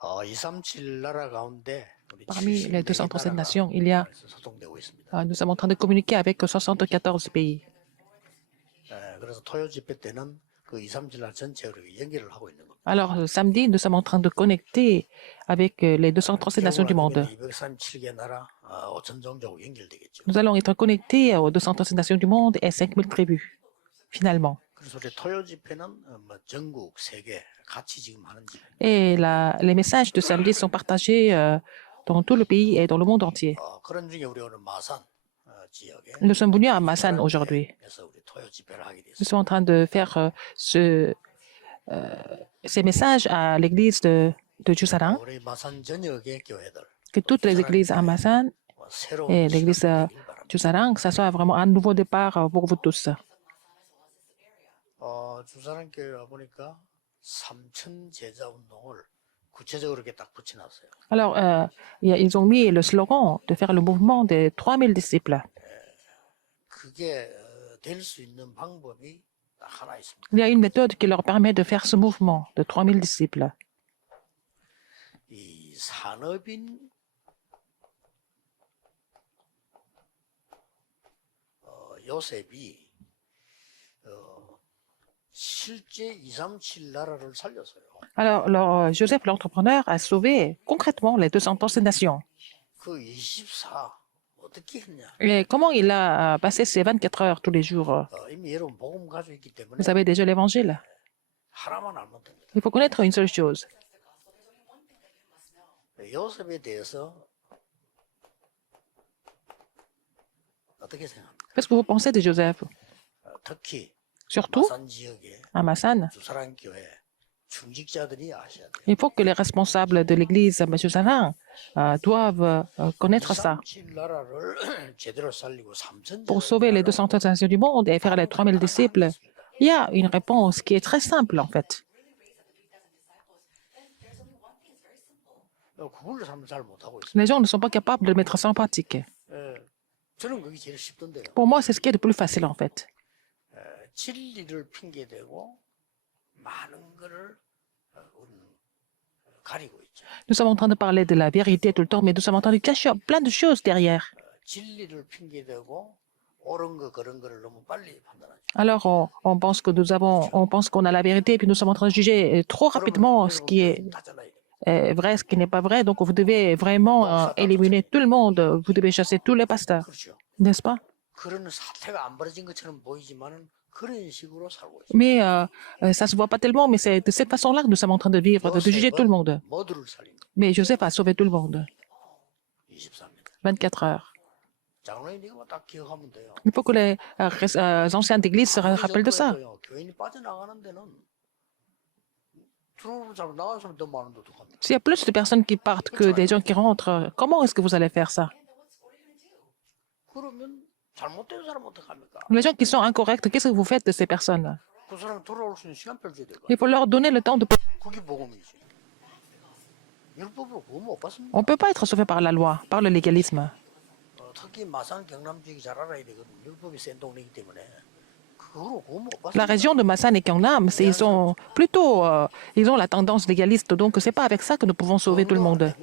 237 나라 가운데 우리 Parmi les 74개 237 나라가 nations, il y a, 북한에서 소통되고 있습니다. nous sommes en train de communiquer avec 74 pays. 그래서 토요 집회 때는 그 237 나라 전체로 연결을 하고 있는 겁니다. Alors, samedi, nous sommes en train de connecter avec les 237 nations du monde. 237개 나라 5천 종족 연결되겠죠. Nous allons être connectés aux 237 nations du monde et 5000 tribus, finalement. 그래서 우리 토요 집회는 뭐 전국 세계 같이 지금 하는 집회. Et les messages de samedi sont partagés dans tout le pays et dans le monde entier. 그런 중에 우리 오늘 마산 지역에 Nous sommes venus à Masan aujourd'hui. 그래서 우리 토요 집회를 하게 Nous 됐습니다. sommes en train de faire ces messages à l'église de Jusarang, 우리 마산 전역의 교회들 que toutes les églises à Masan 새로운 et l'église 시작이 되길 바랍니다. Jusarang, que ça soit vraiment un nouveau départ pour vous tous. 주사랑 교회 와 보니까 3천 제자 운동을 구체적으로 이렇게 딱 붙여놨어요. Alors, ils ont mis le slogan de faire le mouvement des 3000 disciples. 그게 될 수 있는 방법이 딱 하나 있습니다. Il y a une méthode qui leur permet de faire ce mouvement de 3000 disciples. 이 산업인 요셉이 실제 237 나라를 살렸어요. Alors, Joseph, l'entrepreneur, a sauvé concrètement les 237 nations. 그 24 어떻게 했냐? Et comment il a passé ces 24 heures tous les jours? 이미 여러분 복음 가지고 있기 때문에 Vous savez déjà l'évangile. 하나만 알면 됩니다. Il faut connaître une seule chose. 요셉에 대해서 어떻게 생각합니까? Qu'est-ce que vous pensez de Joseph? 특히 Surtout, 마산 지역의 à Massan, 주사랑 교회 중직자들이 아셔야 돼요. il faut que les responsables de l'église M. Sarin doivent connaître ça. 237 나라를 제대로 살리고 3천 Pour sauver les 200 nations du monde et faire les 3000 disciples, il y a une réponse qui est très simple en fait. 그걸로 삶을 잘 못하고 있어요. Les gens ne sont pas capables de mettre ça en pratique. 저는 그게 제일 쉽던데요. Pour moi, c'est ce qui est le plus facile en fait. 진리를 핑계대고 많은 거를 우리는 가리고 있죠. Nous sommes en train de parler de la vérité tout le temps, mais nous sommes en train de cacher plein de choses derrière. 진리를 핑계대고 옳은 거 그런 거를 너무 빨리 판단하죠. Alors, on pense que on pense qu'on a la vérité, et puis nous sommes en train de juger trop rapidement ce qui est 다 잘라야 돼요. vrai, ce qui n'est pas vrai. Donc, vous devez vraiment éliminer tout le monde. Vous devez chasser tous les pasteurs, 그렇죠. n'est-ce pas? 그런 사태가 안 벌어진 것처럼 보이지만은 그런 식으로 살고 있어요. Mais ça se voit pas tellement, mais c'est de cette façon-là que nous sommes en train de vivre, de juger tout le monde. 모두를 살린 거. Mais Joseph a sauvé tout le monde. 23입니다. 24 heures. 장로님 이거 딱 기억하면 돼요. Il faut que les anciens d'église se rappellent de ça. 교인이 빠져나가는 데는 들어오는 사람 나가는 사람 더 많은데 어떡합니까? S'il y a plus de personnes qui partent que des gens qui rentrent, comment est-ce que vous allez faire ça? 그러면 잘못된 사람 어떡합니까? Les gens qui sont incorrects, qu'est-ce que vous faites de ces personnes? 그 사람 돌아올 수 있는 시간표를 줘야 될거 Il faut leur donner le temps de... 그게 복음이지. 율법으로 구원 못 받습니다. On ne peut pas être sauvé par la loi, par le légalisme. 특히 마산 경남 지역이 잘 알아야 되거든. 율법이 센 동네이기 때문에 그거로 구원 못 받습니다. La région de Massan et Gyeongnam, ils sont plutôt, ils ont la tendance légaliste, donc c'est pas avec ça que nous pouvons sauver tout le monde.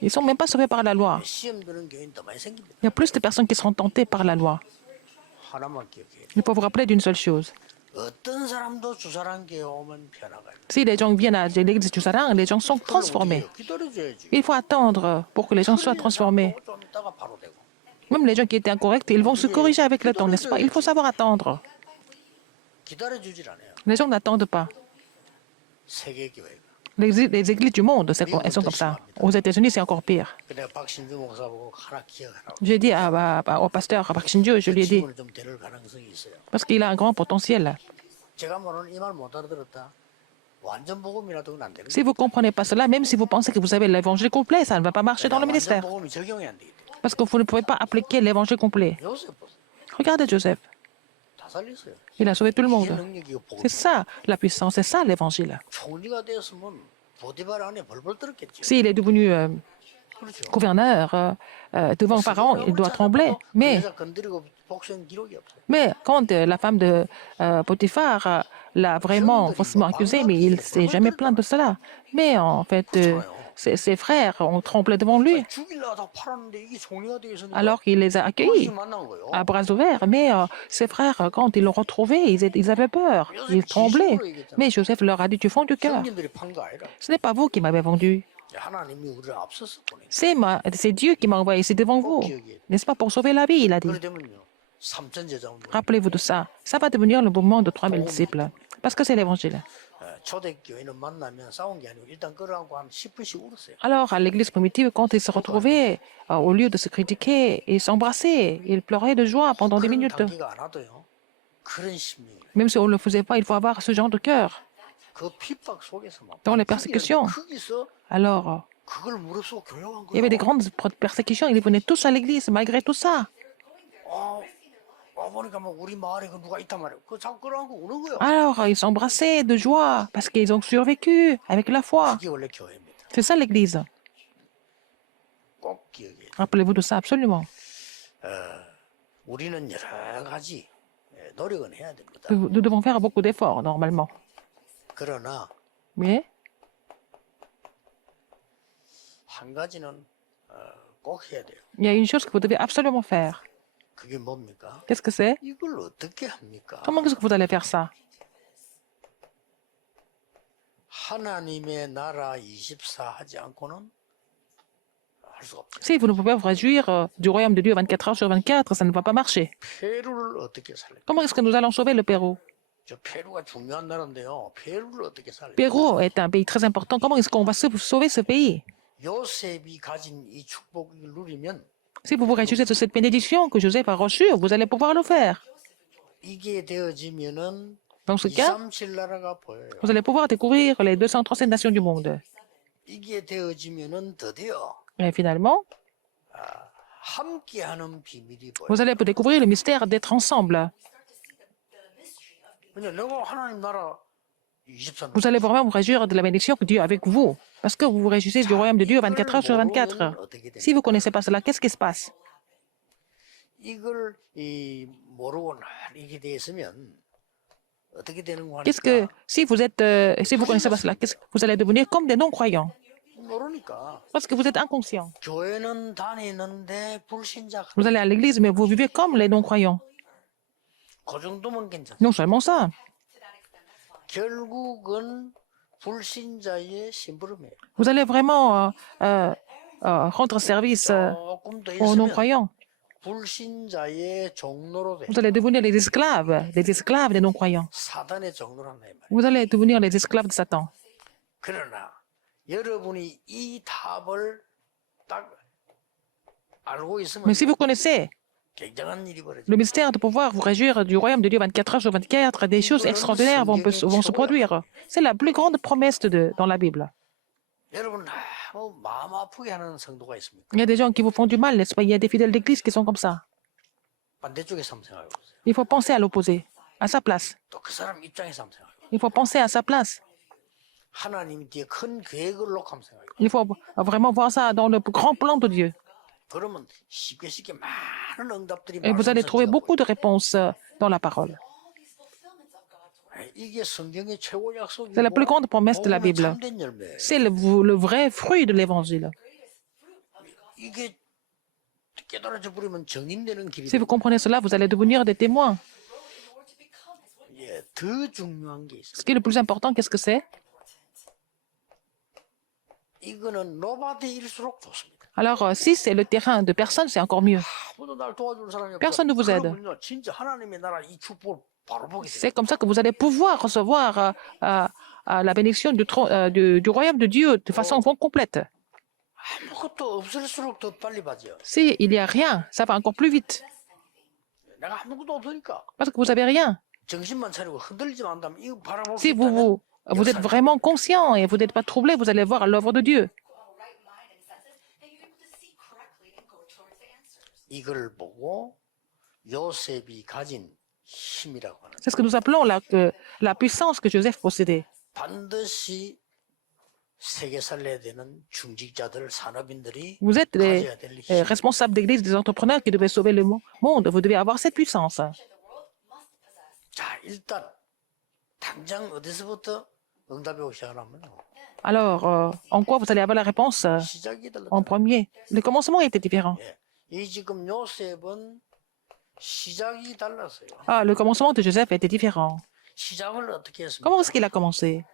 Ils sont même pas sauvés par la loi. 시험 드는 교인 더 많이 생깁니다. Il y a plus de personnes qui seront tentées par la loi. 하나만 기억해. Il faut vous rappeler d'une seule chose. 어떤 사람도 주사랑 교회 오면 변화가요. Si les gens viennent à l'église du Sarang, les gens sont transformés. 기다려줘야지. Il faut attendre pour que les gens soient transformés. 좀 있다가 바로 되고. Même les gens qui étaient incorrects, ils vont se corriger avec le temps, n'est-ce pas? Il faut savoir attendre. 기다려주질 않아요. Les gens n'attendent pas. 세계 교회가. Les églises du monde, elles sont comme ça. Aux États-Unis, c'est encore pire. 내가 박신주 목사 보고 하나 기억하라고. J'ai dit au pasteur Park Shin-joo, je lui ai dit, 질문을 좀 데릴 가능성이 있어요. parce qu'il a un grand potentiel. 제가 모르는 이 말 못 알아들었다. 완전 복음이라도는 안 되는 Si vous ne comprenez pas cela, même si vous pensez que vous avez l'évangile complet, ça ne va pas marcher dans le 완전 ministère. 복음이 적용이 안 되기 때문에. Parce que vous ne pouvez pas appliquer l'évangile complet. 요셉 보세요. Regardez Joseph. 다 살렸어요. Il a sauvé tout le 이게 monde. 능력이 복음. C'est ça la puissance, c'est ça l'évangile. 총리가 되었으면 보디발 안에 벌벌 떨었겠죠. S'il est devenu 그렇죠. gouverneur devant Pharaon, il doit trembler. Mais 여자 건드리고 복수한 기록이 없어요. quand la femme de Potiphar l'a vraiment faussement accusé, mais il ne s'est jamais plaint de cela. Mais en fait, ses frères ont tremblé devant lui, 죽일라 다 팔았는데 이게 종이가 되겠으니까 alors qu'il les a 그것이 accueillis 만난 거예요. à bras ouverts. Mais ses frères, quand ils l'ont retrouvé, ils avaient peur, ils tremblaient. Mais Joseph leur a dit du fond du cœur, 형님들이 판 거 아니라 ce n'est pas vous qui m'avez vendu, 하나님이 우리를 앞서서 보내. c'est Dieu qui m'a envoyé ici devant vous. N'est-ce pas pour sauver la vie, il a dit. 그래 되면요. 삼천 제자는 Rappelez-vous de ça. Ça va devenir le mouvement de 3000 disciples. Parce que c'est l'évangile. 초대교회는 만나면 싸운 게 아니고 일단 끌어안고 한 10분씩 울었어요. Alors, à l'église primitive, quand ils se retrouvaient, au lieu de se critiquer, ils s'embrassaient, ils pleuraient de joie pendant des 그런 minutes. 단계가 안 와도요. 그런 심리, Même si on ne le faisait pas, il faut avoir ce genre de cœur. 그 핍박 속에서 막 Dans les persécutions. 거기서 Alors, 그걸 무릅쓰고 교육한 il y avait des 거예요. grandes persécutions, ils venaient tous à l'église malgré tout ça. 보니까 막 우리 마을에 그 누가 있단 말이에요. 그 자꾸 끌어안고 우는 거예요. Alors, ils s'embrassaient de joie parce qu'ils ont survécu avec la foi. 그게 원래 교회입니다. C'est ça l'église. 꼭 기억해야 돼요. Rappelez-vous de ça absolument. 우리는 여러 가지 노력은 해야 됩니다. Nous devons faire beaucoup d'efforts normalement. 그러나 Mais 한 가지는 꼭 해야 돼요. il y a une chose que vous devez absolument faire. 그게 뭡니까? Qu'est-ce que c'est? 이걸 어떻게 합니까? Comment est-ce que vous allez faire ça? 하나님의 나라 24 하지 않고는 할 수가 없죠. Si vous ne pouvez pas vous réjouir du royaume de Dieu 24 heures sur 24, ça ne va pas marcher. 페루를 어떻게 살릴까? Comment est-ce que nous allons sauver le Pérou? 저 페루가 중요한 나라인데요. 페루를 어떻게 살릴까? Pérou est un pays très important. Comment est-ce qu'on va sauver ce pays? 요셉이 가진 이 축복을 누리면 Si vous vous réjouissez de cette bénédiction que Joseph a reçue, vous allez pouvoir le faire. 이게 되어지면은 Dans ce cas, 237 나라가 보여요. vous allez pouvoir découvrir les 237 nations du monde. 이게 되어지면은 드디어 Et finalement, 함께하는 비밀이 보여요. vous allez découvrir le mystère d'être ensemble. 그냥 내가 하나님 나라 23 Vous allez vraiment vous réjouir de la bénédiction que Dieu a avec vous. Parce que vous vous réjouissez du royaume de Dieu 24 heures sur 24. Si vous ne connaissez pas cela, qu'est-ce qui se passe? 이걸 모르고 이게 됐으면 어떻게 되는 거 Qu'est-ce que, 하니까 si vous ne connaissez pas cela, vous allez devenir comme des non-croyants. 모르니까 Parce que vous êtes inconscients. 교회는 다니는데 불신자 Vous allez à l'église, mais vous vivez comme les non-croyants. 그 정도면 괜찮아. Non seulement ça, 결국은 불신자의 심부름이에요. vous allez vraiment rendre service 조금 더 aux 있으면 non-croyants. 불신자의 종로로 돼. Vous allez devenir les esclaves des non-croyants. 사단의 종로란 말이에요. Vous allez devenir les esclaves de Satan. 그러나 여러분이 이 답을 딱 알고 있으면 Mais si vous connaissez 굉장한 일이 벌어져요. le mystère de pouvoir vous réjouir du royaume de Dieu 24 heures sur 24, des choses extraordinaires vont se produire. C'est la plus grande promesse dans la Bible. 여러분 마음 아프게 하는 성도가 있습니까? Il y a des gens qui vous font du mal, n'est-ce pas? Il y a des fidèles d'église qui sont comme ça. 반대쪽에서 한번 생각해 보세요. Il faut penser à l'opposé, à sa place. 또 그 사람 입장에서 한번 생각해 보세요. Il faut penser à sa place. 하나님 뒤에 큰 계획을 놓고 한번 생각해 보세요. Il faut vraiment voir ça dans le grand plan de Dieu. 그러면 쉽게 많은 응답들이 Et vous allez trouver 말씀하셨죠. beaucoup de réponses dans la parole. 이게 성경의 최고 약속이고 C'est la plus grande promesse de la 복음의 Bible. 참된 열매. C'est le vrai fruit de l'évangile. 이게 깨달아져 버리면 정인되는 길이 Si vous comprenez cela, vous allez devenir des témoins. 예, 더 중요한 게 있어요. Ce qui est le plus important, qu'est-ce que c'est? 이거는 노바디일수록 좋습니다. Alors, si c'est le terrain de personne, c'est encore mieux. 아무도 날 도와줄 사람이 없다. Personne ne vous aide. 그러면요, 진짜 하나님의 나라 이 축복을 바로 보게 돼요. C'est comme ça que vous allez pouvoir recevoir la bénédiction du royaume de Dieu de façon complète. 아무것도 없을수록 더 빨리 받죠. S'il n'y a rien, ça va encore plus vite. 내가 아무것도 없으니까 Parce que vous n'avez rien. 정신만 차리고 흔들리지만 않다면 이거 바라볼 수 Si 있다면 vous êtes vraiment conscient et vous n'êtes pas troublé, vous allez voir l'œuvre de Dieu. 이걸 보고 요셉이 가진 힘이라고 하는 C'est ce que nous appelons la puissance que Joseph possédait. 반드시 세계 살려야 되는 중직자들, 산업인들이 Vous êtes les 가져야 될 힘. responsables d'église, des entrepreneurs qui devaient sauver le monde. Vous devez avoir cette puissance. 자, 일단 당장 어디서부터 응답이 오기 시작하냐면요. Alors, en quoi vous allez avoir la réponse 시작이 en 달랐다. premier? Le commencement était différent. 예. 이 지금 요셉은 시작이 달랐어요. Ah, le commencement de Joseph était différent. 시작을 어떻게 Comment 했습니까? est-ce qu'il a commencé?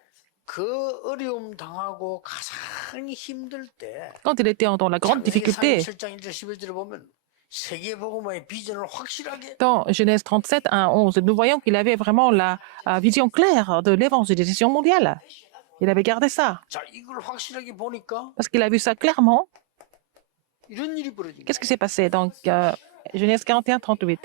그 어려움 당하고 가장 힘들 때 Quand il était dans la grande 창세기 difficulté, 37장 1절 11절을 보면 세계복음화의 비전을 확실하게 dans Genèse 37, 1, 11, nous voyons qu'il avait vraiment la vision claire de l'évangélisation mondiale. Il avait gardé ça. 자 이걸 확실하게 보니까 Parce qu'il a vu ça clairement. 이런 일이 벌어진 거예요. Qu'est-ce qui s'est passé? Donc, Genèse 41, 38.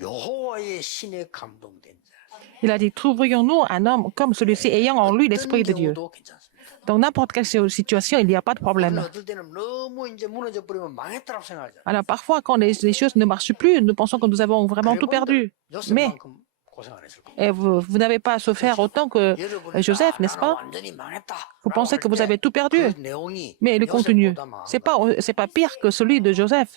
여호와의 신에 감동된 자. Il a dit, trouverions-nous un homme comme celui-ci ayant en lui l'Esprit de Dieu? 경우도 괜찮습니다. Dans n'importe quelle situation, il n'y a pas de 우리는 problème. 어떨 때는 너무 이제 무너져 버리면 망했다고 생각하잖아요. Alors parfois, quand les choses ne marchent plus, nous pensons que nous avons vraiment tout perdu. Mais 요셉만큼 고생 안 했을 겁니다. vous n'avez pas souffert autant que 여러분이 Joseph, n'est-ce pas? 완전히 망했다. Vous pensez que vous avez tout perdu. 그 내용이 Mais le contenu, 요셉보다 망한 c'est 거예요. pas pire que celui de Joseph.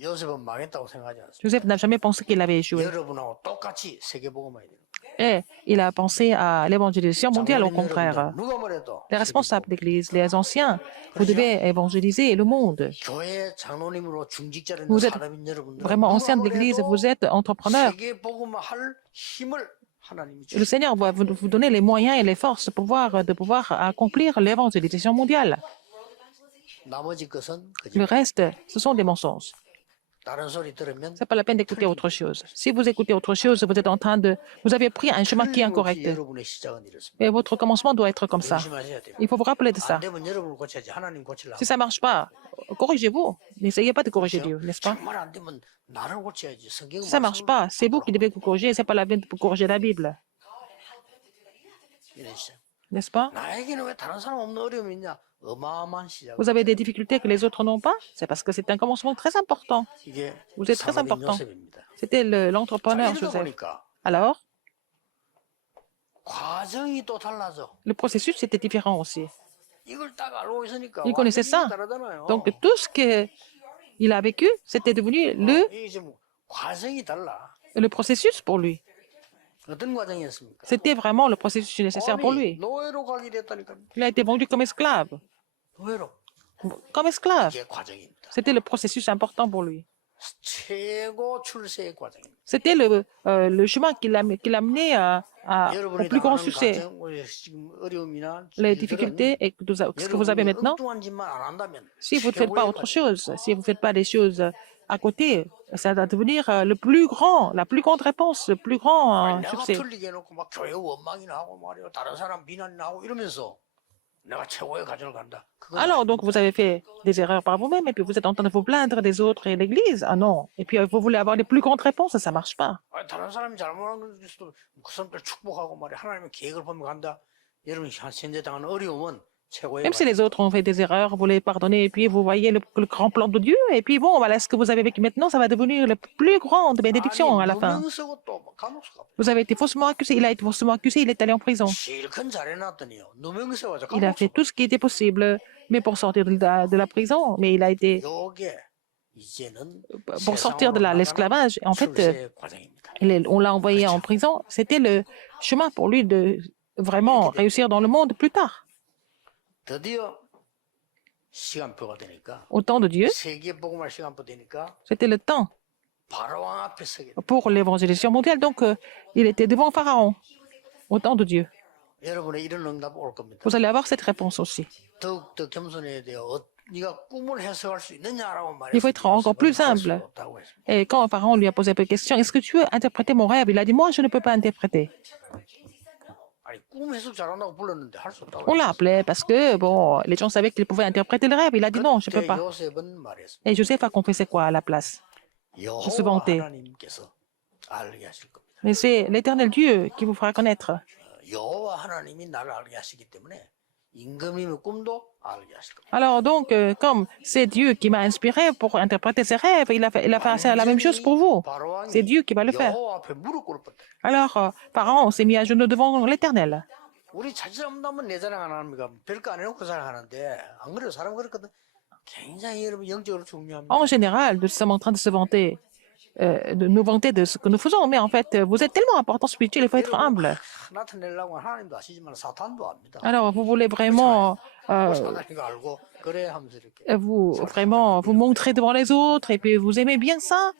요셉은 망했다고 생각하지 않습니다. Joseph n'a jamais pensé qu'il avait échoué. 여러분하고 똑같이 세계복음화야 돼요. Et il a pensé à l'évangélisation mondiale, au 장로님 contraire. 여러분들, 누가 뭐래도 Les responsables d'église, les anciens, vous devez évangéliser le monde. 교회 장로님으로 중직자를 Vous êtes 사람인 여러분들 Vraiment anciens de l'église, vous êtes entrepreneurs. 세계복음화할 힘을 하나님이 Le 주시고 Seigneur va vous donner les moyens et les forces de pouvoir accomplir l'évangélisation mondiale. 나머지 것은 Le 거짓말. reste, ce sont des mensonges. 다른 소리 들으면 C'est pas la peine d'écouter autre chose. Si vous écoutez autre chose, vous avez pris un chemin qui est 틀림없이 incorrect. 여러분의 시작은 이렇습니다. Et votre commencement doit être comme ça. 조심하셔야 돼요. Il faut vous rappeler de ça. 안 되면 여러분을 고쳐야지 하나님 고치려고. Si ça marche pas, corrigez-vous. N'essayez pas de corriger Dieu, n'est-ce pas? 정말 안 되면 나를 고쳐야지. 성경 Si ça marche pas, c'est vous qui devez vous corriger. C'est pas la peine de vous corriger la Bible, n'est-ce pas? 나에게는 왜 다른 사람 없는 어려움이 있냐? 어마어마한 시작. Vous avez des difficultés que les autres n'ont pas. C'est parce que c'est un commencement très important. 이게 Vous êtes très 사모님 important. 요셉입니다. C'était 자, l'entrepreneur 이러다 Joseph. 보니까 Alors, 과정이 또 달라져. le processus était différent aussi. 이걸 딱 알고 있으니까 Il connaissait ça. 완전히 다르잖아요. Donc tout ce qu'il a vécu, c'était devenu 이게 지금 과정이 달라. le processus pour lui. 어떤 과정이었습니까? C'était vraiment le processus nécessaire pour 아니, lui. 노예로 가게 됐다니까. Il a été vendu comme esclave. 노예로. Comme esclave. 이게 과정입니다. C'était le processus important pour lui. 최고 출세의 과정입니다. C'était le chemin qui l'a mené au 여러분이 plus grand 당하는 succès. 과정, 지금 어려움이나 Les 일들은 difficultés et ce que vous avez 여러분이 maintenant, 엉뚱한 짓만 안 한다면 si vous ne faites pas 최고의 autre 과정. chose, si vous ne faites pas des choses à côté, ça va devenir la plus grande réponse, le plus grand 아니, 내가 succès. 틀리게 해놓고 막 교회 원망이나 하고 말이야 다른 사람 비난이나 하고 이러면서 내가 최고의 과정을 간다. 그건 Alors, donc, vous avez fait des erreurs par vous-même et puis vous êtes en train de vous plaindre des autres et de l'Église. Ah non. Et puis, vous voulez avoir les plus grandes réponses, ça ne marche pas. 아니, 다른 사람이 잘못한 걸 수도 그 사람들 축복하고 말이야 하나님의 계획을 보면 간다. 여러분 현재 당하는 어려움은 최고의 Même si 과정. les autres ont fait des erreurs, vous les pardonnez et puis vous voyez le grand plan de Dieu. Et puis, bon, voilà, ce que vous avez vécu maintenant, ça va devenir la plus grande bénédiction à la fin. 누명 쓰고 또 감옥 가. Vous avez été faussement accusé. Il a été faussement accusé, il est allé en prison. 실컷 잘해놨더니요. 누명 써가지고 Il a 감옥 fait tout ce qui était possible, mais pour sortir de la prison. Mais il a été, 요게 이제는 pour sortir de l'esclavage. En fait, 출세의 과정입니다. on l'a envoyé en prison. C'était le chemin pour lui de vraiment réussir dans le monde plus tard. 드디어 시간표가 되니까 Au temps de Dieu, 세계 복음할 시간표 되니까 c'était le temps 바로왕 앞에 서게 돼. pour l'évangélisation mondiale. Donc, il était devant Pharaon, au temps de Dieu. 여러분의 이런 응답 올 겁니다. Vous allez avoir cette réponse aussi. 더욱더 겸손해야 돼요. 네가 꿈을 해석할 수 있느냐라고 말했어요. Il faut être encore plus humble. Et quand Pharaon lui a posé un peu de questions, est-ce que tu veux interpréter mon rêve? Il a dit, moi, je ne peux pas interpréter. 아니 꿈 해석 잘한다고 불렀는데 할 수 없다고. On l'a appelé parce que, bon, les gens savaient qu'il pouvait interpréter le rêve. Il a dit, non, je ne peux 그때 pas. 요셉은 말했습니다. Et Joseph a confessé quoi à la place? se 여호와 vanter. 하나님께서 알게 하실 겁니다. Mais c'est l'éternel Dieu qui vous fera connaître. 여호와 하나님이 나를 알게 하시기 때문에 임금님의 꿈도 알게 하실 겁니다. Alors donc, comme c'est Dieu qui m'a inspiré pour interpréter ses rêves, il a fait la même chose pour vous. 바로왕이 C'est Dieu qui va le faire. 여호와 앞에 무릎 꿇을 뻔. Alors, Pharaon s'est mis à genoux devant l'éternel. 우리 자칫하면 내 자랑 안 합니까? 별거 안 해놓고 자랑하는데 안 그래요? 사람 그렇거든. 굉장히 여러분 영적으로 중요합니다. En général, nous sommes en train de se vanter. de nous vanter de ce que nous faisons, mais en fait, vous êtes tellement important spirituel, il faut être humble. 나타내려고 하나님도 아시지만 사탄도 압니다. Alors, vous voulez vraiment, 그걸 사탄이가 알고 그래 하면서 이렇게 vous montrer devant les autres, et puis vous aimez bien ça,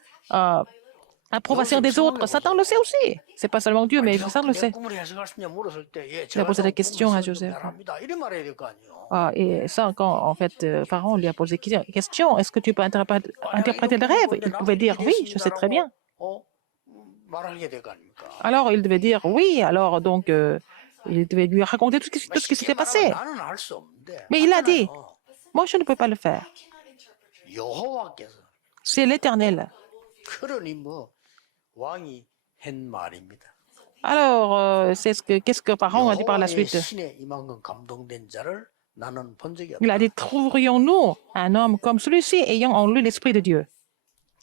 l'approbation des autres. Satan le sait aussi. C'est pas seulement Dieu, mais Satan le sait. 꿈을 해석할 수 있냐 물었을 때 예, Il a posé la question à Joseph. 미안합니다. 이래 말해야 될 거 아니에요. Et ça, quand en fait Pharaon lui a posé la question, est-ce que tu peux interpréter le rêve? Il pouvait dire oui, je sais très bien. 말하게 될 거 아닙니까? Alors il devait dire oui. Alors donc il devait lui raconter tout ce qui s'était passé. 나는 알 수 없는데. Mais il a dit, moi je ne peux pas le faire. 여호와께서 C'est l'Éternel. 그러니 뭐 왕이 한 말입니다. Alors qu'est-ce que Pharaon a dit par la 여호와의 suite? 신에 이만큼 감동된 자를 나는 본 적이 Il 없다. a dit, trouverions-nous un homme comme celui-ci ayant en lui l'Esprit de Dieu?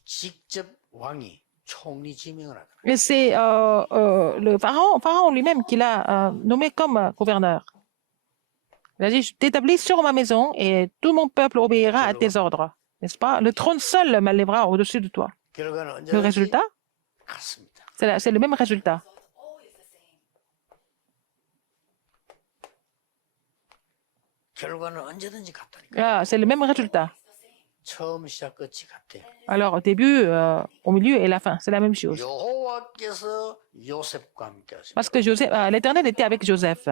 직접 왕이 총리 지명을 하더라. Et c'est le Pharaon lui-même qui l'a nommé comme gouverneur. Il a dit, je t'établis sur ma maison et tout mon peuple obéira à tes ordres. N'est-ce pas? Le trône seul m'élèvera au-dessus de toi. 결과는 Le 언제든지 résultat, 같습니다. c'est le même résultat. 결과는 언제든지 같다니까. C'est le même résultat. 처음 시작 끝이 같아요. Alors, au début, au milieu et la fin, c'est la même chose. 여호와께서 요셉과 함께 하십니다. Parce que l'Éternel était avec Joseph.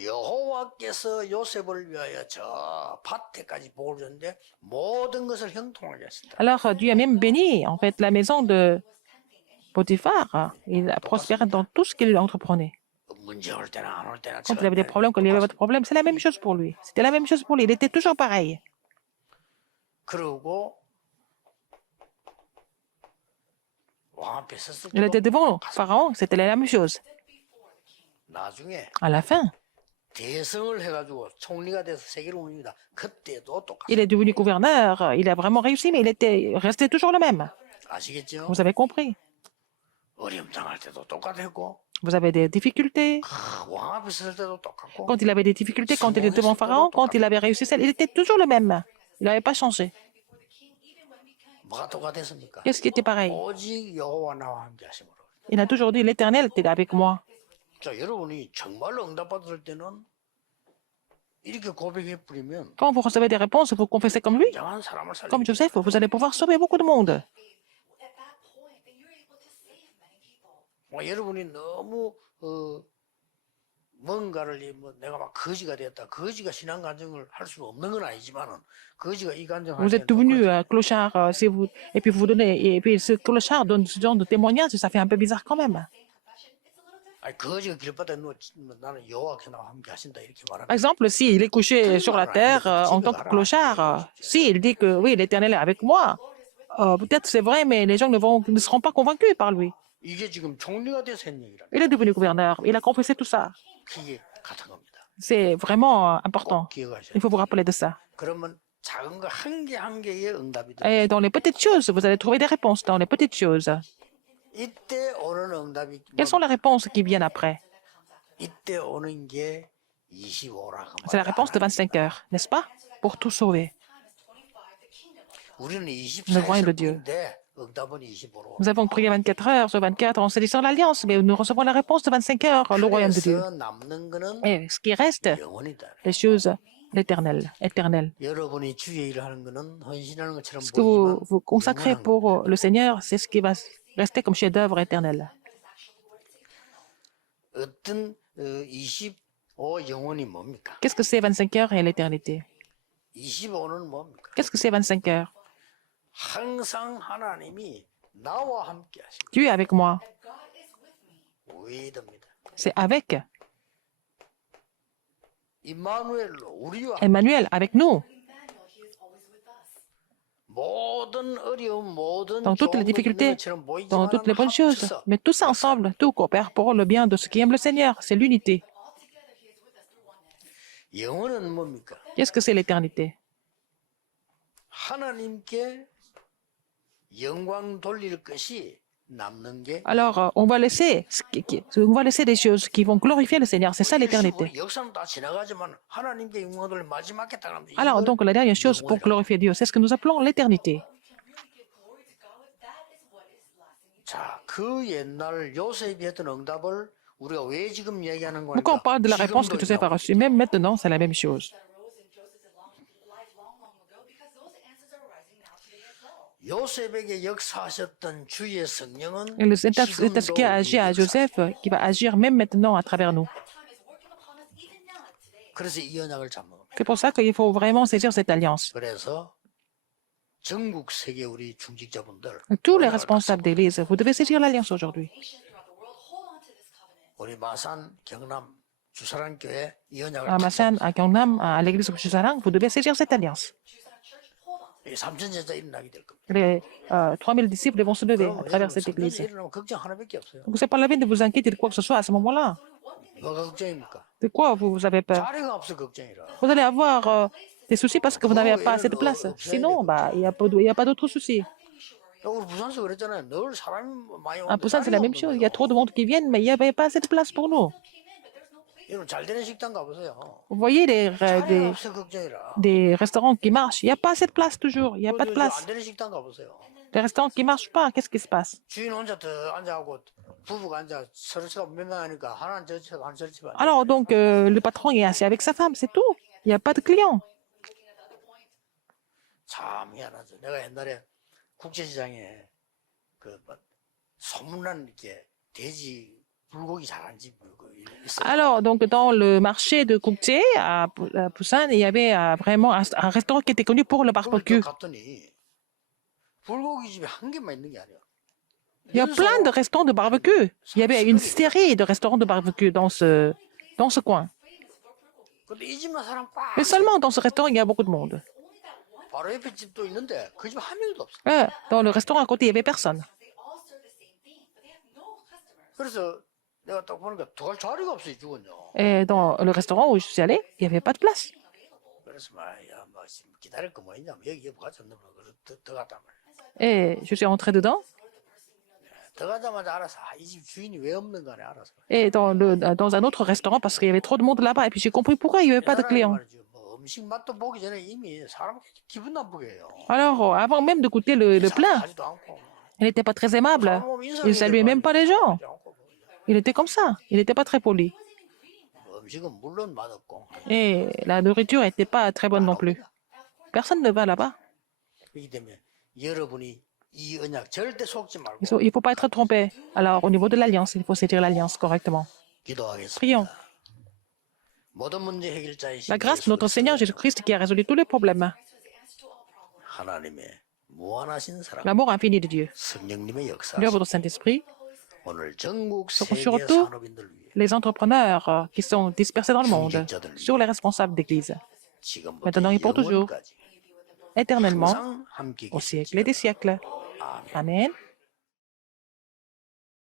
여호와께서 요셉을 위하여 저 밭에까지 복을 줬는데 모든 것을 형통하게 하신다. Alors, Dieu a même béni, en fait, la maison de Potiphar. Il a prospéré dans tout ce qu'il entreprenait. 문제 올 때나 안 올 때나 Quand il avait des problèmes, quand il y avait d'autres problèmes, c'est la même chose pour lui. C'était la même chose pour lui. Il était toujours pareil. 그러고 왕 앞에 섰을 Il était 때 devant Pharaon, c'était la même chose. 나중에 À la fin, 대성을 해가지고 총리가 돼서 세계를 운영합니다. 그때도 똑같아요. il est devenu gouverneur. Il a vraiment réussi, mais il était resté toujours le même. 아시겠죠? Vous avez compris. 어려움 당할 때도 똑같았고 Vous avez des difficultés. 왕 앞에 섰을 때도 똑같고 Quand il avait des difficultés, quand il était devant Pharaon, quand il avait réussi celle, il était toujours le même. Il n'avait pas changé. 뭐가 똑같았습니까? Qu'est-ce qui était pareil? 오직 여호와 나와 함께 하심으로. Il a toujours dit, l'Éternel était avec moi. 자, 여러분이 정말로 응답받을 때는 이렇게 고백해 뿌리면 Quand vous recevez des réponses, vous confessez comme lui, 굉장한 사람을 살리고 comme Joseph, vous allez pouvoir sauver beaucoup de monde. 여러분이 너무 뭔가를 뭐 내가 막 거지가 됐다. 거지가 신앙 간증을 할 수는 없는 건 아니지만은 거지가 이 간증할 Vous êtes 때는 devenu clochard, et puis vous donnez, et puis ce clochard donne ce genre de témoignage, ça fait un peu bizarre quand même. 아니 거지가 길바닥에 누워 나는 여호와께 나와 함께 하신다 이렇게 말하면 Par exemple, s'il est couché sur la terre en tant que clochard, s'il dit que oui, l'Éternel est avec moi, peut-être c'est vrai, mais les gens ne seront pas convaincus par lui. 이게 지금 총리가 돼서 한 얘기라. Il est devenu gouverneur, il a confessé tout ça. 그게 같은 겁니다. C'est vraiment important. 기억하셔야 Il faut vous rappeler de ça. 그러면 작은 거 한 개 한 개의 응답이 돼. Et dans les petites choses, vous allez trouver des réponses dans les petites choses. 이때 오는 응답이 Quelles sont les réponses qui viennent après? 이때 오는 게 25라고 C'est la réponse de 25 heures, n'est-ce pas? Pour tout sauver. 우리는 Le royaume de Dieu. 24인데 응답은 25로. Nous avons prié 24 heures sur 24 en saisissant l'alliance, mais nous recevons la réponse de 25 heures, le royaume de Dieu. 그래서 남는 거는 Et ce qui reste, 영원이다. les choses éternelles. 여러분이 주의 일을 하는 거는 헌신하는 것처럼 Ce que 보이지만 vous consacrez 영원한 pour le Seigneur, c'est ce qui va rester comme chef-d'œuvre éternel. 어떤 25 영혼이 뭡니까? Qu'est-ce que c'est 25 heures et l'éternité? 25는 뭡니까? Qu'est-ce que c'est 25 heures? 항상 하나님이 나와 함께 하시고 Dieu est avec moi. 위드입니다. C'est avec 임마누엘로 우리와 Emmanuel, avec nous. 모든 어려움, 모든 Dans toutes les 좋은 것 difficultés, 있는 것처럼 보이지만 dans toutes les bonnes choses. Mais tout ça ensemble, tout coopère pour le bien de ceux qui aiment le Seigneur. C'est l'unité. 영혼은 뭡니까? Qu'est-ce que c'est l'éternité? 하나님께 영광 돌릴 것이 남는 게 Alors, on va laisser des choses qui vont glorifier le Seigneur. C'est ça l'éternité. 역사는 다 지나가지만 하나님께 영광 돌릴 마지막 게 딱 남는 Alors, donc, la dernière chose pour glorifier Dieu, c'est ce que nous appelons l'éternité. 자, 그 옛날 요셉이 했던 응답을 우리가 왜 지금 얘기하는 Pourquoi on 거니까 parle de la réponse que 지금도 Joseph a 있냐고. reçue? Même maintenant, c'est la même chose. arose in Joseph's life long, long ago because those answers are arising now today as well. 요셉에게 역사하셨던 주의 성령은 Et le Saint-Esprit 지금도 qui a agi à 우리에게 Joseph, qui va agir même maintenant à travers nous. That time is working upon us even now today. 그래서 이 언약을 잡는 겁니다. C'est pour ça qu'il faut vraiment saisir cette alliance. 그래서 전국 세계 우리 중직자분들 Tous les responsables d'église, vous devez saisir l'alliance aujourd'hui. Nations throughout the world hold on to this covenant. 우리 마산 경남 주사랑 교회 이 언약을 À Massan, à Gyeongnam, à l'église de Chusalang, vous devez saisir cette alliance. Chuseok Church, hold on to 이 삼천제자 일어나게 될 겁니다. Les 3000 disciples vont se lever à 그럼 travers 여러분 cette église. 삼천제자 일어나면 걱정 하나밖에 없어요. Donc, c'est pas la peine de vous inquiéter de quoi que ce soit à ce moment-là. 뭐가 걱정입니까? De quoi vous avez peur? 자리가 없어 걱정이라. Vous allez avoir des soucis parce que vous n'avez pas assez de place. Sinon, bah, il n'y a pas d'autres soucis. 우리 부산에서 그랬잖아요. 늘 사람이 많이 À 오는데 Busan, c'est 자리가 la même 없는 chose. Il y a 거예요. trop de monde qui viennent, mais il n'y avait pas assez de place pour nous. 여러분 잘 되는 식당 가보세요. Vous voyez 자리가 없어 걱정이라. des restaurants qui marchent. Il n'y a pas assez de place toujours. Il n'y a pas de 안 place. 되는 식당 가보세요. Les restaurants qui ne marchent pas, qu'est-ce qui se passe? 주인 혼자 더 앉아하고 부부가 앉아 서로 치가 몇 명 하니까 하나는 저 치고 하나는 저 치고. Alors, donc, le patron est assis avec sa femme, c'est tout. Il n'y a pas de clients. 참 미안하죠. 내가 옛날에 국제시장에 그 뭐 소문난 이렇게 돼지 불고기 잘하는 집 있어요. Alors, donc, dans le marché de Gukje à Busan, il y avait vraiment un restaurant qui était connu pour le barbecue. 갔더니 불고기 집이 한 개만 있는 게 아니야. Il y a plein de restaurants de barbecue. Il y avait une série de restaurants de barbecue dans ce coin. 근데 이 집만 사람 빡. Mais seulement dans ce restaurant, il y a beaucoup de monde. 바로 옆에 집도 있는데 그 집 한 명도 없어. Dans le restaurant à côté, il n'y avait personne. They all serve the same thing, but they have no customers. 그래서 내가 딱 보니까 들어갈 자리가 없어 이쪽은요. Et dans le restaurant où je suis allée, il n'y avait pas de place. 그래서 말이야 뭐 지금 기다릴 거 뭐 있냐면 여기 가자 너무 들어갔단 말이야. Et je suis rentrée dedans. 들어가자마자 알아서 이 집 주인이 왜 없는 거네 알아서. Et dans un autre restaurant parce qu'il y avait trop de monde là-bas. Et puis j'ai compris pourquoi il n'y avait pas de clients. 말이지, 뭐 음식 맛도 보기 전에 이미 사람 기분 나쁘게 해요. Alors, avant même de goûter le plat, 하지도 않고. il n'était pas très aimable. Il ne saluait même pas les gens. Il était comme ça. Il n'était pas très poli. 음식은 물론 맛없고. Et la nourriture n'était pas très bonne non plus. Personne ne va là-bas. 그렇기 때문에 여러분이 이 언약 절대 속지 말고 Il ne faut pas être trompé. Alors, au niveau de l'alliance, il faut saisir l'alliance correctement. 기도하겠습니다. Prions. 모든 문제 해결자이신 La grâce de notre 예수 Seigneur Jésus-Christ qui a résolu tous les problèmes. 하나님의 무한하신 사랑, L'amour infini de Dieu. 성령님의 역사, L'œuvre du Saint-Esprit. 오늘 전국 Donc, 세계 surtout, 산업인들 위해 les entrepreneurs qui sont dispersés dans le monde, sur les responsables d'église, 지금부터 maintenant et pour toujours, 영원까지 éternellement, 항상 함께 au 계시기 siècle et des siècles. 바랍니다. Amen.